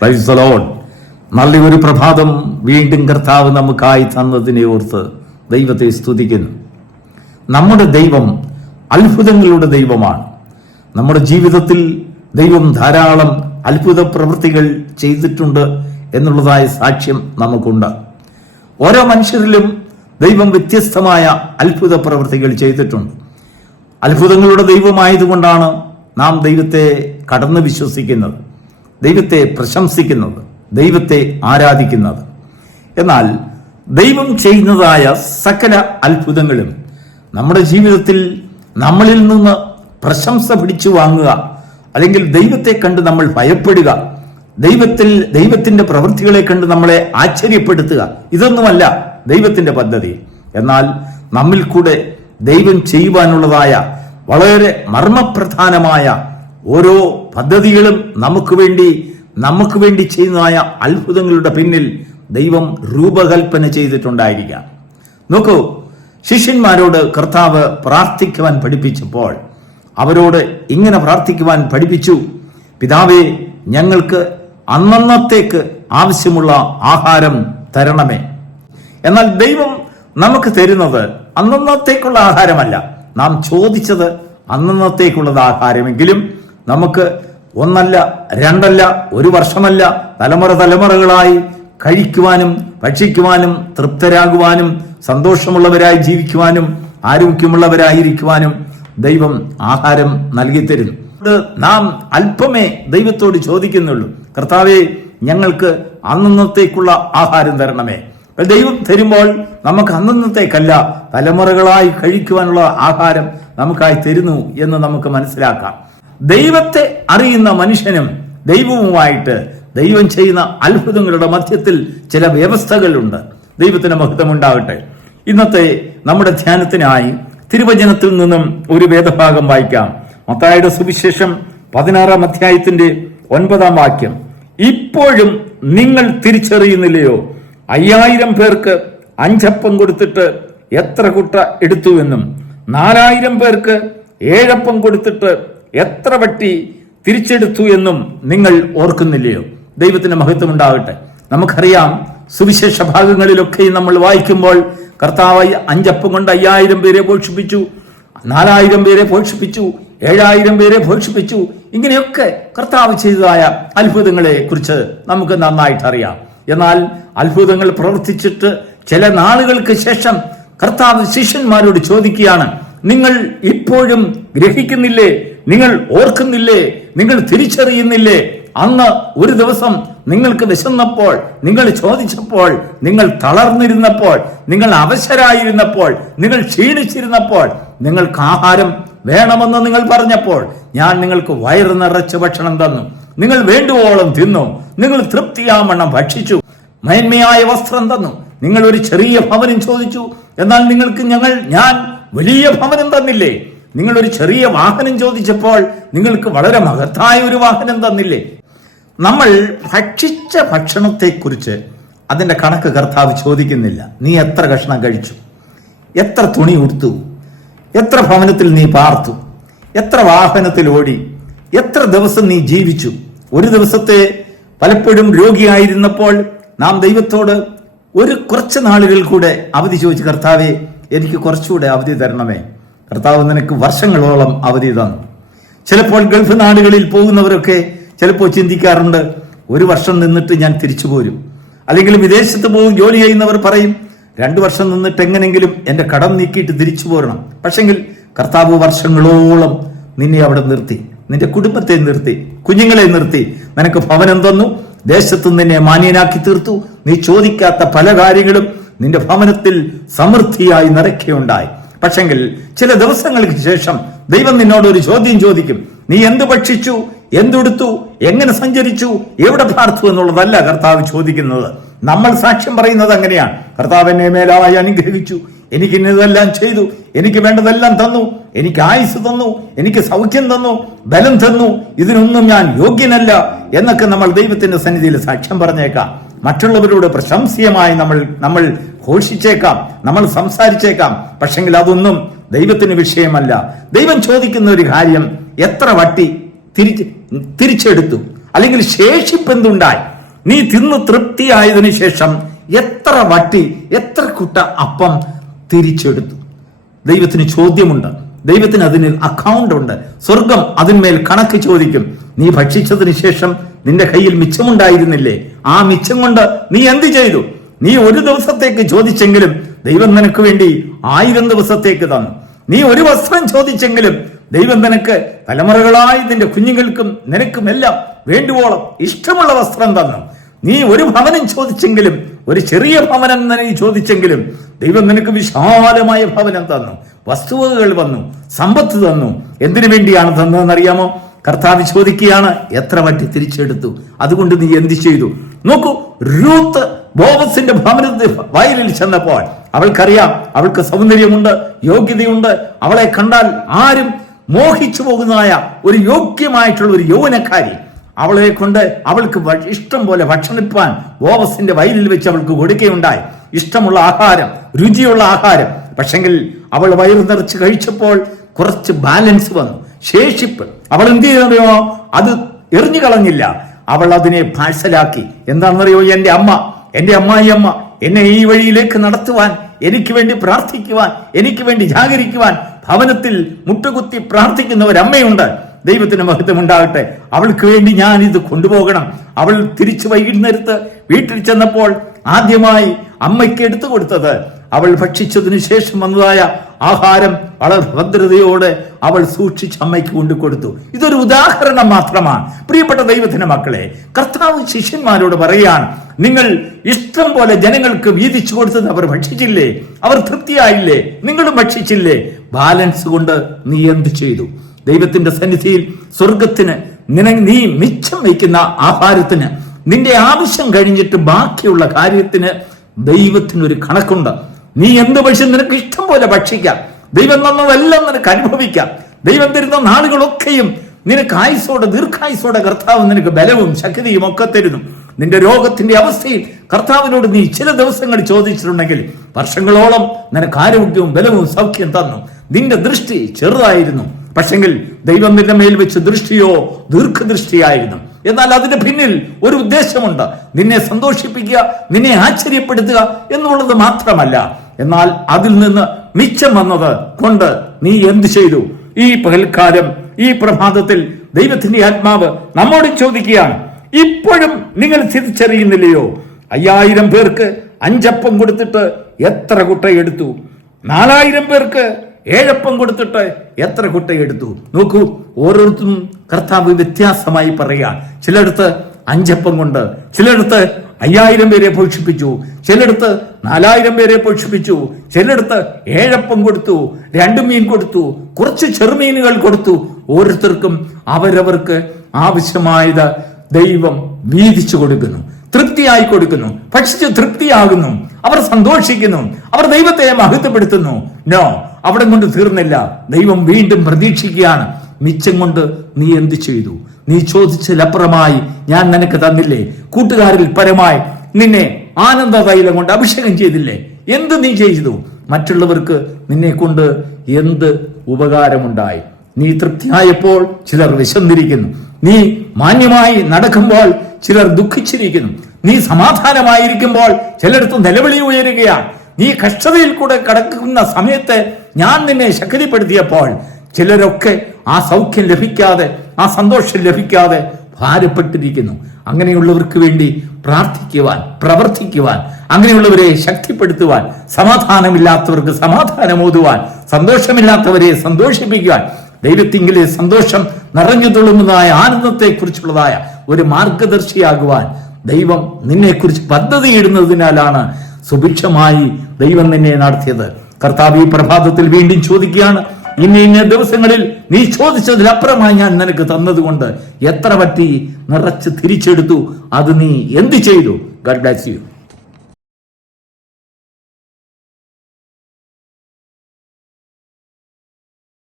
Price നല്ലൊരു പ്രഭാതം വീണ്ടും കർത്താവ് നമുക്കായി തന്നതിനെ ഓർത്ത് ദൈവത്തെ സ്തുതിക്കുന്നു. നമ്മുടെ ദൈവം അത്ഭുതങ്ങളുടെ ദൈവമാണ്. നമ്മുടെ ജീവിതത്തിൽ ദൈവം ധാരാളം അത്ഭുത പ്രവൃത്തികൾ ചെയ്തിട്ടുണ്ട് എന്നുള്ളതായ സാക്ഷ്യം നമുക്കുണ്ട്. ഓരോ മനുഷ്യരിലും ദൈവം വ്യത്യസ്തമായ അത്ഭുത പ്രവൃത്തികൾ ചെയ്തിട്ടുണ്ട്. അത്ഭുതങ്ങളുടെ ദൈവമായതുകൊണ്ടാണ് നാം ദൈവത്തെ കടന്ന് വിശ്വസിക്കുന്നത്. ദൈവത്തെ പ്രശംസിക്കുന്നത് ദൈവത്തെ ആരാധിക്കുന്നത്. എന്നാൽ ദൈവം ചെയ്യുന്നതായ സകല അത്ഭുതങ്ങളും നമ്മുടെ ജീവിതത്തിൽ നമ്മളിൽ നിന്ന് പ്രശംസ പിടിച്ചു വാങ്ങുക അല്ലെങ്കിൽ ദൈവത്തെ കണ്ട് നമ്മൾ ഭയപ്പെടുക ദൈവത്തിൽ ദൈവത്തിന്റെ പ്രവൃത്തികളെ കണ്ട് നമ്മളെ ആശ്ചര്യപ്പെടുത്തുക ഇതൊന്നുമല്ല ദൈവത്തിന്റെ പദ്ധതി. എന്നാൽ നമ്മിൽ കൂടെ ദൈവം ചെയ്യുവാനുള്ളതായ വളരെ മർമ്മപ്രധാനമായ ഓരോ പദ്ധതികളും നമുക്ക് വേണ്ടി നമുക്ക് വേണ്ടി ചെയ്യുന്നതായ അത്ഭുതങ്ങളുടെ പിന്നിൽ ദൈവം രൂപകൽപ്പന ചെയ്തിട്ടുണ്ടായിരിക്കാം. നോക്കൂ ശിഷ്യന്മാരോട് കർത്താവ് പ്രാർത്ഥിക്കുവാൻ പഠിപ്പിച്ചപ്പോൾ അവരോട് ഇങ്ങനെ പ്രാർത്ഥിക്കുവാൻ പഠിപ്പിച്ചു പിതാവേ ഞങ്ങൾക്ക് അന്നന്നത്തേക്ക് ആവശ്യമുള്ള ആഹാരം തരണമേ. എന്നാൽ ദൈവം നമുക്ക് തരുന്നത് അന്നന്നത്തേക്കുള്ള ആഹാരമല്ല. നാം ചോദിച്ചത് അന്നന്നത്തേക്കുള്ളത് ആഹാരമെങ്കിലും നമുക്ക് ഒന്നല്ല രണ്ടല്ല ഒരു വർഷമല്ല തലമുറ തലമുറകളായി കഴിക്കുവാനും ഭക്ഷിക്കുവാനും തൃപ്തരാകുവാനും സന്തോഷമുള്ളവരായി ജീവിക്കുവാനും ആരോഗ്യമുള്ളവരായിരിക്കുവാനും ദൈവം ആഹാരം നൽകി തരുന്നു അത് നാം അല്പമേ ദൈവത്തോട് ചോദിക്കുന്നുള്ളൂ. കർത്താവെ ഞങ്ങൾക്ക് അന്നന്നത്തേക്കുള്ള ആഹാരം തരണമേ. ദൈവം തരുമ്പോൾ നമുക്ക് അന്നന്നത്തേക്കല്ല തലമുറകളായി കഴിക്കുവാനുള്ള ആഹാരം നമുക്കായി തരുന്നു എന്ന് നമുക്ക് മനസ്സിലാക്കാം. ദൈവത്തെ അറിയുന്ന മനുഷ്യനും ദൈവവുമായിട്ട് ദൈവം ചെയ്യുന്ന അത്ഭുതങ്ങളുടെ മധ്യത്തിൽ ചില വ്യവസ്ഥകളുണ്ട്. ദൈവത്തിന് മഹത്വം ഉണ്ടാകട്ടെ ഇന്നത്തെ നമ്മുടെ ധ്യാനത്തിനായി തിരുവചനത്തിൽ നിന്നും ഒരു വേദഭാഗം വായിക്കാം. മത്തായുടെ സുവിശേഷം പതിനാറാം അധ്യായത്തിന്റെ ഒൻപതാം വാക്യം. ഇപ്പോഴും നിങ്ങൾ തിരിച്ചറിയുന്നില്ലയോ? അയ്യായിരം പേർക്ക് അഞ്ചപ്പം കൊടുത്തിട്ട് എത്ര കുട്ട എടുത്തുവെന്നും നാലായിരം പേർക്ക് ഏഴപ്പം കൊടുത്തിട്ട് എത്ര വട്ടി തിരിച്ചെടുത്തു എന്നും നിങ്ങൾ ഓർക്കുന്നില്ലയോ? ദൈവത്തിന്റെ മഹത്വം ഉണ്ടാകട്ടെ നമുക്കറിയാം സുവിശേഷ ഭാഗങ്ങളിലൊക്കെ നമ്മൾ വായിക്കുമ്പോൾ കർത്താവായി അഞ്ചപ്പം കൊണ്ട് അയ്യായിരം പേരെ പോഷിപ്പിച്ചു നാലായിരം പേരെ പോഷിപ്പിച്ചു ഏഴായിരം പേരെ പോഷിപ്പിച്ചു. ഇങ്ങനെയൊക്കെ കർത്താവ് ചെയ്തതായ അത്ഭുതങ്ങളെ കുറിച്ച് നമുക്ക് നന്നായിട്ട് അറിയാം എന്നാൽ അത്ഭുതങ്ങൾ പ്രവർത്തിച്ചിട്ട് ചില നാളുകൾക്ക് ശേഷം കർത്താവ് ശിഷ്യന്മാരോട് ചോദിക്കുകയാണ് നിങ്ങൾ ഇപ്പോഴും ഗ്രഹിക്കുന്നില്ലേ? നിങ്ങൾ ഓർക്കുന്നില്ലേ? നിങ്ങൾ തിരിച്ചറിയുന്നില്ലേ? അന്ന് ഒരു ദിവസം നിങ്ങൾക്ക് വിശന്നപ്പോൾ നിങ്ങൾ ചോദിച്ചപ്പോൾ നിങ്ങൾ തളർന്നിരുന്നപ്പോൾ നിങ്ങൾ അവശരായിരുന്നപ്പോൾ നിങ്ങൾ ക്ഷീണിച്ചിരുന്നപ്പോൾ നിങ്ങൾക്ക് ആഹാരം വേണമെന്ന് നിങ്ങൾ പറഞ്ഞപ്പോൾ ഞാൻ നിങ്ങൾക്ക് വയറ് നിറച്ച് ഭക്ഷണം തന്നു. നിങ്ങൾ വേണ്ടുവോളം തിന്നു. നിങ്ങൾ തൃപ്തിയാമണ്ണം ഭക്ഷിച്ചു. മേന്മയായ വസ്ത്രം തന്നു. നിങ്ങൾ ഒരു ചെറിയ ഭവനം ചോദിച്ചു. എന്നാൽ നിങ്ങൾക്ക് ഞങ്ങൾ ഞാൻ വലിയ ഭവനം തന്നില്ലേ? നിങ്ങൾ ഒരു ചെറിയ വാഹനം ചോദിച്ചപ്പോൾ നിങ്ങൾക്ക് വളരെ മഹത്തായ ഒരു വാഹനം തന്നില്ലേ? നമ്മൾ ഭക്ഷിച്ച ഭക്ഷണത്തെക്കുറിച്ച് അതിന്റെ കണക്ക് കർത്താവ് ചോദിക്കുന്നില്ല. നീ എത്ര കഷ്ണം കഴിച്ചു? എത്ര തുണി ഉടുത്തു? എത്ര ഭവനത്തിൽ നീ പാർത്തു? എത്ര വാഹനത്തിൽ ഓടി? എത്ര ദിവസം നീ ജീവിച്ചു? ഒരു ദിവസത്തെ പലപ്പോഴും രോഗിയായിരുന്നപ്പോൾ നാം ദൈവത്തോട് ഒരു കുറച്ച് നാളുകൾ കൂടെ അവധി ചോദിച്ചു കർത്താവെ എനിക്ക് കുറച്ചുകൂടെ അവധി തരണമേ. കർത്താവ് നിനക്ക് വർഷങ്ങളോളം അവധി തന്നു. ചിലപ്പോൾ ഗൾഫ് നാടുകളിൽ പോകുന്നവരൊക്കെ ചിലപ്പോൾ ചിന്തിക്കാറുണ്ട് ഒരു വർഷം നിന്നിട്ട് ഞാൻ തിരിച്ചു പോരും അല്ലെങ്കിൽ വിദേശത്ത് പോകും ജോലി ചെയ്യുന്നവർ പറയും രണ്ടു വർഷം നിന്നിട്ട് എങ്ങനെങ്കിലും എന്റെ കടം നീക്കിയിട്ട് തിരിച്ചു പോരണം പക്ഷെങ്കിൽ കർത്താവ് വർഷങ്ങളോളം നിന്നെ അവിടെ നിർത്തി നിന്റെ കുടുംബത്തെ നിർത്തി കുഞ്ഞുങ്ങളെ നിർത്തി. നിനക്ക് ഭവനം തന്നു ദേശത്ത് നിന്നെ മാന്യനാക്കി തീർത്തു. നീ ചോദിക്കാത്ത പല കാര്യങ്ങളും നിന്റെ ഭവനത്തിൽ സമൃദ്ധിയായി നിറയ്ക്കുകയുണ്ടായി. പക്ഷെങ്കിൽ ചില ദിവസങ്ങൾക്ക് ശേഷം ദൈവം നിന്നോട് ഒരു ചോദ്യം ചോദിക്കും. നീ എന്ത് ഭക്ഷിച്ചു? എന്തെടുത്തു? എങ്ങനെ സഞ്ചരിച്ചു? എവിടെ പാർത്തു? എന്നുള്ളതല്ല കർത്താവ് ചോദിക്കുന്നത്. നമ്മൾ സാക്ഷ്യം പറയുന്നത് അങ്ങനെയാണ്. കർത്താവ് എന്നെ മേലായി അനുഗ്രഹിച്ചു. എനിക്ക് ഇന്നതെല്ലാം ചെയ്തു. എനിക്ക് വേണ്ടതെല്ലാം തന്നു. എനിക്ക് ആയുസ് തന്നു. എനിക്ക് സൗഖ്യം തന്നു. ബലം തന്നു. ഇതിനൊന്നും ഞാൻ യോഗ്യനല്ല എന്നൊക്കെ നമ്മൾ ദൈവത്തിന്റെ സന്നിധിയിൽ സാക്ഷ്യം പറഞ്ഞേക്കാം. മറ്റുള്ളവരോട് പ്രശംസീയമായി നമ്മൾ നമ്മൾ ഘോഷിച്ചേക്കാം നമ്മൾ സംസാരിച്ചേക്കാം. പക്ഷെങ്കിൽ അതൊന്നും ദൈവത്തിന് വിഷയമല്ല. ദൈവം ചോദിക്കുന്ന ഒരു കാര്യം എത്ര വട്ടി തിരിച്ച് തിരിച്ചെടുത്തു? അല്ലെങ്കിൽ ശേഷിപ്പെന്തുണ്ടായി നീ തിന്ന് തൃപ്തിയായതിനു ശേഷം എത്ര വട്ടി എത്ര കുട്ട അപ്പം തിരിച്ചെടുത്തു? ദൈവത്തിന് ചോദ്യമുണ്ട്. ദൈവത്തിന് അതിന് അക്കൗണ്ട് ഉണ്ട്. സ്വർഗം അതിന്മേൽ കണക്ക് ചോദിക്കും. നീ ഭക്ഷിച്ചതിന് ശേഷം നിന്റെ കയ്യിൽ മിച്ചമുണ്ടായിരുന്നില്ലേ? ആ മിച്ചം കൊണ്ട് നീ എന്ത് ചെയ്തു? നീ ഒരു ദിവസത്തേക്ക് ചോദിച്ചെങ്കിലും ദൈവം നിനക്ക് വേണ്ടി ആയിരം ദിവസത്തേക്ക് തന്നു. നീ ഒരു വസ്ത്രം ചോദിച്ചെങ്കിലും ദൈവം നിനക്ക് തലമുറകളായി നിന്റെ കുഞ്ഞുങ്ങൾക്കും നിനക്കും എല്ലാം വേണ്ടുവോളം ഇഷ്ടമുള്ള വസ്ത്രം തന്നു. നീ ഒരു ഭവനം ചോദിച്ചെങ്കിലും ഒരു ചെറിയ ഭവനം നീ ചോദിച്ചെങ്കിലും ദൈവം നിനക്ക് വിശാലമായ ഭവനം തന്നു. വസ്തുവകകൾ വന്നു സമ്പത്ത് തന്നു. എന്തിനു വേണ്ടിയാണ് തന്നതെന്നറിയാമോ? കർത്താവ് ചോദിക്കുകയാണ് എത്ര വട്ടി തിരിച്ചെടുത്തു? അതുകൊണ്ട് നീ എന്ത് ചെയ്തു? നോക്കൂ രൂത്ത് ബോബസിന്റെ ഭവനത്തിൽ വയലിൽ ചെന്നപ്പോൾ അവൾക്കറിയാം അവൾക്ക് സൗന്ദര്യമുണ്ട് യോഗ്യതയുണ്ട്. അവളെ കണ്ടാൽ ആരും മോഹിച്ചു പോകുന്നതായ ഒരു യോഗ്യമായിട്ടുള്ള ഒരു യൗവനക്കാരി അവളെ കൊണ്ട് അവൾക്ക് ഇഷ്ടം പോലെ ഭക്ഷണിപ്പാൻ ബോബസിന്റെ വയലിൽ വെച്ച് അവൾക്ക് കൊടുക്കുകയുണ്ടായി. ഇഷ്ടമുള്ള ആഹാരം രുചിയുള്ള ആഹാരം. പക്ഷെങ്കിൽ അവൾ വയറു നിറച്ച് കഴിച്ചപ്പോൾ കുറച്ച് ബാലൻസ് വന്നു. ശേഷിപ്പ് അവൾ എന്ത് ചെയ്തറിയോ അത് എറിഞ്ഞു കളഞ്ഞില്ല. അവൾ അതിനെ ഭാഷലാക്കി എന്താണെന്നറിയോ എന്റെ അമ്മ? എന്റെ അമ്മായി അമ്മ എന്നെ ഈ വഴിയിലേക്ക് നടത്തുവാൻ എനിക്ക് വേണ്ടി പ്രാർത്ഥിക്കുവാൻ എനിക്ക് വേണ്ടി ജാഗരിക്കുവാൻ ഭവനത്തിൽ മുട്ടുകുത്തി പ്രാർത്ഥിക്കുന്ന ഒരു അമ്മയുണ്ട്. ദൈവത്തിന് മഹത്വം ഉണ്ടാകട്ടെ അവൾക്ക് വേണ്ടി ഞാൻ ഇത് കൊണ്ടുപോകണം. അവൾ തിരിച്ചു വൈകുന്നേരത്ത് വീട്ടിൽ ചെന്നപ്പോൾ ആദ്യമായി അമ്മയ്ക്ക് എടുത്തു കൊടുത്തത് അവൾ ഭക്ഷിച്ചതിനു ശേഷം വന്നതായ ആഹാരം വളരെ ഭദ്രതയോടെ അവൾ സൂക്ഷിച്ച് അമ്മയ്ക്ക് കൊണ്ടു കൊടുത്തു. ഇതൊരു ഉദാഹരണം മാത്രമാണ്. പ്രിയപ്പെട്ട ദൈവത്തിന്റെ മക്കളെ കർത്താവ് ശിഷ്യന്മാരോട് പറയാണ് നിങ്ങൾ ഇഷ്ടം പോലെ ജനങ്ങൾക്ക് വീതിച്ചു കൊടുത്തത് അവർ ഭക്ഷിച്ചില്ലേ? അവർ തൃപ്തിയായില്ലേ? നിങ്ങളും ഭക്ഷിച്ചില്ലേ? ബാലൻസ് കൊണ്ട് നീ എന്ത് ചെയ്തു? ദൈവത്തിന്റെ സന്നിധിയിൽ സ്വർഗത്തിന് നിന നീ മിച്ചം വയ്ക്കുന്ന ആഹാരത്തിന് നിന്റെ ആവശ്യം കഴിഞ്ഞിട്ട് ബാക്കിയുള്ള കാര്യത്തിന് ദൈവത്തിനൊരു കണക്കുണ്ട്. നീ എന്ത് പക്ഷെ നിനക്ക് ഇഷ്ടം പോലെ ഭക്ഷിക്കാം. ദൈവം തന്നതെല്ലാം നിനക്ക് അനുഭവിക്കാം. ദൈവം തരുന്ന നാളുകളൊക്കെയും നിനക്ക് ആയുസോടെ ദീർഘായുസോടെ കർത്താവ് നിനക്ക് ബലവും ശക്തിയും ഒക്കെ തരുന്നു. നിന്റെ രോഗത്തിന്റെ അവസ്ഥയിൽ കർത്താവിനോട് നീ ചില ദിവസങ്ങൾ ചോദിച്ചിട്ടുണ്ടെങ്കിൽ വർഷങ്ങളോളം നിനക്ക് ആരോഗ്യവും ബലവും സൗഖ്യം തന്നു. നിന്റെ ദൃഷ്ടി ചെറുതായിരുന്നു. പക്ഷെങ്കിൽ ദൈവം നിന്റെ മേൽ വെച്ച് ദൃഷ്ടിയോ ദീർഘദൃഷ്ടിയായിരുന്നു. എന്നാൽ അതിന്റെ പിന്നിൽ ഒരു ഉദ്ദേശമുണ്ട്. നിന്നെ സന്തോഷിപ്പിക്കുക നിന്നെ ആശ്ചര്യപ്പെടുത്തുക എന്നുള്ളത് മാത്രമല്ല. എന്നാൽ അതിൽ നിന്ന് മിച്ചം വന്നത് കൊണ്ട് നീ എന്ത് ചെയ്തു? ഈ പകൽക്കാലം ഈ പ്രഭാതത്തിൽ ദൈവത്തിന്റെ ആത്മാവ് നമ്മോട് ചോദിക്കുകയാണ്. ഇപ്പോഴും നിങ്ങൾ തിരിച്ചറിയുന്നില്ലയോ അയ്യായിരം പേർക്ക് അഞ്ചപ്പം കൊടുത്തിട്ട് എത്ര കുട്ട എടുത്തു? നാലായിരം പേർക്ക് ഏഴപ്പം കൊടുത്തിട്ട് എത്ര കുട്ട എടുത്തു? നോക്കൂ ഓരോരുത്തരും കർത്താവ് വ്യത്യാസമായി പറയാ. ചിലയിടത്ത് അഞ്ചപ്പം കൊണ്ട് ചിലയിടത്ത് അയ്യായിരം പേരെ പോഷിപ്പിച്ചു. ചിലയിടത്ത് നാലായിരം പേരെ പോഷിപ്പിച്ചു. ചിലയിടത്ത് ഏഴപ്പം കൊടുത്തു. രണ്ട് മീൻ കൊടുത്തു. കുറച്ച് ചെറുമീനുകൾ കൊടുത്തു. ഓരോരുത്തർക്കും അവരവർക്ക് ആവശ്യമായത് ദൈവം വീതിച്ചു കൊടുക്കുന്നു. തൃപ്തിയായി കൊടുക്കുന്നു. ഭക്ഷിച്ച് തൃപ്തിയാകുന്നു. അവർ സന്തോഷിക്കുന്നു. അവർ ദൈവത്തെ മഹത്വപ്പെടുത്തുന്നു. നോ അവിടെ കൊണ്ട് തീർന്നില്ല. ദൈവം വീണ്ടും പ്രതീക്ഷിക്കുകയാണ്. മിച്ചം കൊണ്ട് നീ എന്ത് ചെയ്തു? നീ ചോദിച്ചതിലപ്പുറമായി ഞാൻ നിനക്ക് തന്നില്ലേ? കൂട്ടുകാരിൽ പരമായി നിന്നെ ആനന്ദ തൈലം കൊണ്ട് അഭിഷേകം ചെയ്തില്ലേ? എന്ത് നീ ചെയ്തു? മറ്റുള്ളവർക്ക് നിന്നെ കൊണ്ട് എന്ത് ഉപകാരമുണ്ടായി? നീ തൃപ്തിയായപ്പോൾ ചിലർ വിശന്നിരിക്കുന്നു. നീ മാന്യമായി നടക്കുമ്പോൾ ചിലർ ദുഃഖിച്ചിരിക്കുന്നു. നീ സമാധാനമായിരിക്കുമ്പോൾ ചിലടത്ത് നിലവിളി ഉയരുകയാണ്. നീ കഷ്ടതയിൽ കൂടെ കടക്കുന്ന സമയത്ത് ഞാൻ നിന്നെ ശക്തിപ്പെടുത്തിയപ്പോൾ ചിലരൊക്കെ ആ സൗഖ്യം ലഭിക്കാതെ ആ സന്തോഷം ലഭിക്കാതെ ഭാരപ്പെട്ടിരിക്കുന്നു. അങ്ങനെയുള്ളവർക്ക് വേണ്ടി പ്രാർത്ഥിക്കുവാൻ പ്രവർത്തിക്കുവാൻ അങ്ങനെയുള്ളവരെ ശക്തിപ്പെടുത്തുവാൻ സമാധാനമില്ലാത്തവർക്ക് സമാധാനമോതുവാൻ സന്തോഷമില്ലാത്തവരെ സന്തോഷിപ്പിക്കുവാൻ ദൈവത്തിങ്കിലെ സന്തോഷം നിറഞ്ഞു തുളുമ്പുന്നതായ ആനന്ദത്തെക്കുറിച്ചുള്ളതായ ഒരു മാർഗദർശിയാകുവാൻ ദൈവം നിന്നെക്കുറിച്ച് പദ്ധതിയിടുന്നതിനാലാണ് സുഭിക്ഷമായി ദൈവം നിന്നെ നടത്തിയത്. കർത്താവ് ഈ പ്രഭാതത്തിൽ വീണ്ടും ചോദിക്കുകയാണ് ഇന്ന ഇന്ന ദിവസങ്ങളിൽ നീ ചോദിച്ചതിലപ്പുറമായി ഞാൻ നിനക്ക് തന്നതുകൊണ്ട് എത്ര പറ്റി നിറച്ച് തിരിച്ചെടുത്തു. അത് നീ എന്ത് ചെയ്തു? ഗഡ് ബ്ലാസ് യു